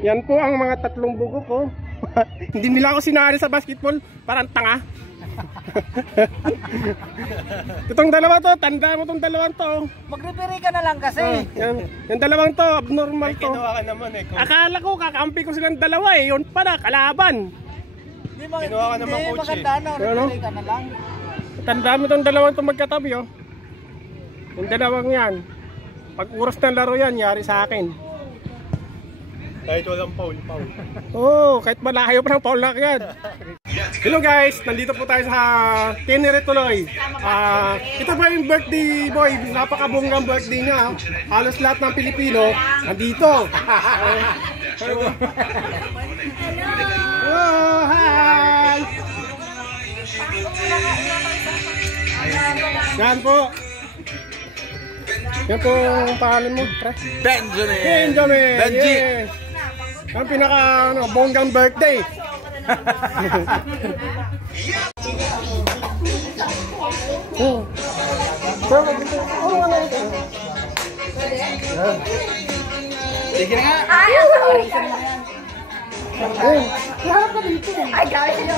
Yan po ang mga tatlong bugo ko. Hindi nila ako sinali sa basketball. Parang tanga. Itong dalawa to, tanda mo itong dalawang to. Mag-referee ka na lang kasi. Yung dalawang to, abnormal to. Kinuha ka naman eh. Akala ko kakampi ko silang dalawa eh. Yun pala, kalaban. Kinuha ka naman coach eh. Maganda na, referee ka na lang. Tanda mo itong dalawang to magkatabi oh. Yung dalawang yan. Pag oras ng laro yan, yari sa akin. Kahit walang foul. Oo, kahit malayo pa ng foul na yan. Hello guys, nandito po tayo sa Tenere tuloy. Ito po yung birthday boy, napakabonggang birthday niya. Halos lahat ng Pilipino nandito. Hello, hi! Yan po. Yan po ang pangalan mo, pre? Benjamin! Benji! Yes. Ang pinaka bonggang birthday. Sige na nga! Ay, gawin sila.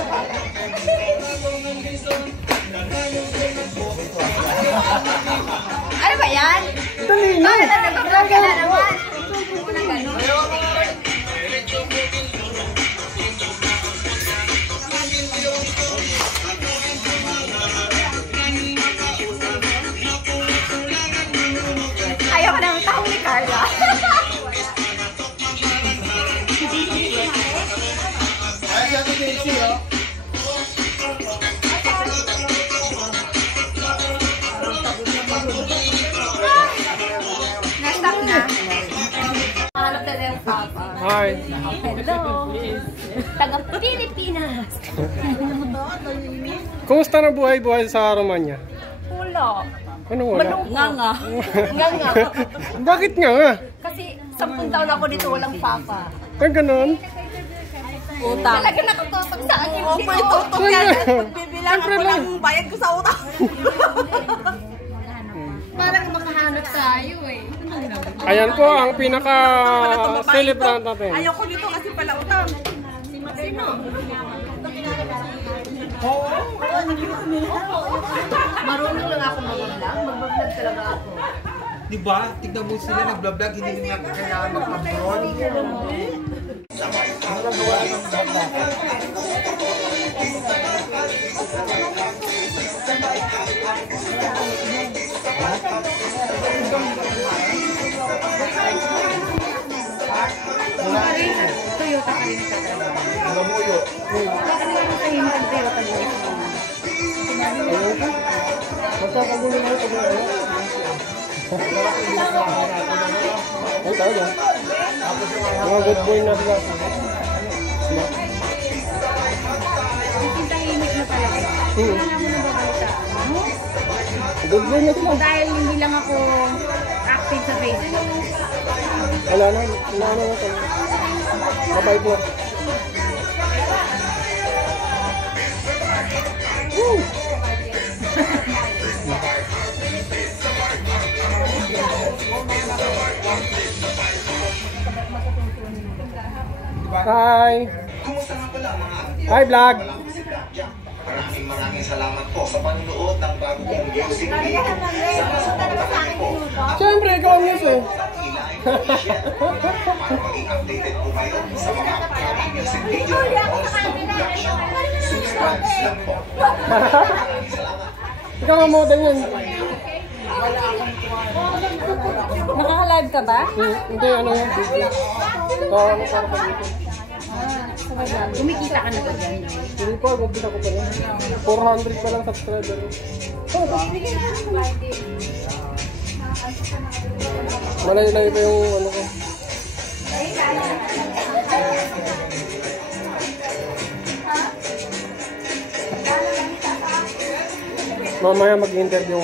Ano ba yan? Dali na! Nagbablog ka na naman. Ayaw ko naman taong ni Carla. Na-stop na. Hanap na yung papa. Hi! Hello! Taga-Pilipinas! Kumusta na buhay-buhay sa Romania? Wala. Ano wala? Nga. Nga. Bakit nga? Kasi 10 taon ako dito walang papa. Ay, ganun? Utang. Talaga nakatutok sa akin. Opo, itutok yan. Bibilang Siyempre ako lang. ng bayad ko sa utang. Parang makahanap tayo eh. Ayan po ang pinaka-celebrant natin. Ayoko dito kasi pala utang. Sino? Marunong lang ako mag-vlog. Mag-vlog talaga ako. Diba? Tignan mo sila nag-vlog, hindi nila kailangan mag-upload. Toyota ka rin ka talaga. Labuyo. Bakit naman kayo mag-Toyota mo? Magkakagulo na ito. Ay, tayo na. Mga good boy na sila. Tahimik na talaga. Wala na mo nang babalita. Good boy na sila. Dahil hindi lang ako active sa Facebook. Wala na. Wala na ito. Mabait na. Woo! Hi! Hi vlog! Maraming salamat po sa panonood ng bagong music video. Siyempre, ikaw ang news eh. Para maging updated po kayo sa mga upcoming music video. Subscribe lang po. Ikaw ang model yan. Nakaka-live ka ba? Hindi, ano yan? Ano para pa dito? Kumikita ka na ba dyan? Hindi po, gagawin ako pa lang. 400 pa lang subscriber. Malay-lay pa yung ano ko. Mamaya mag-interview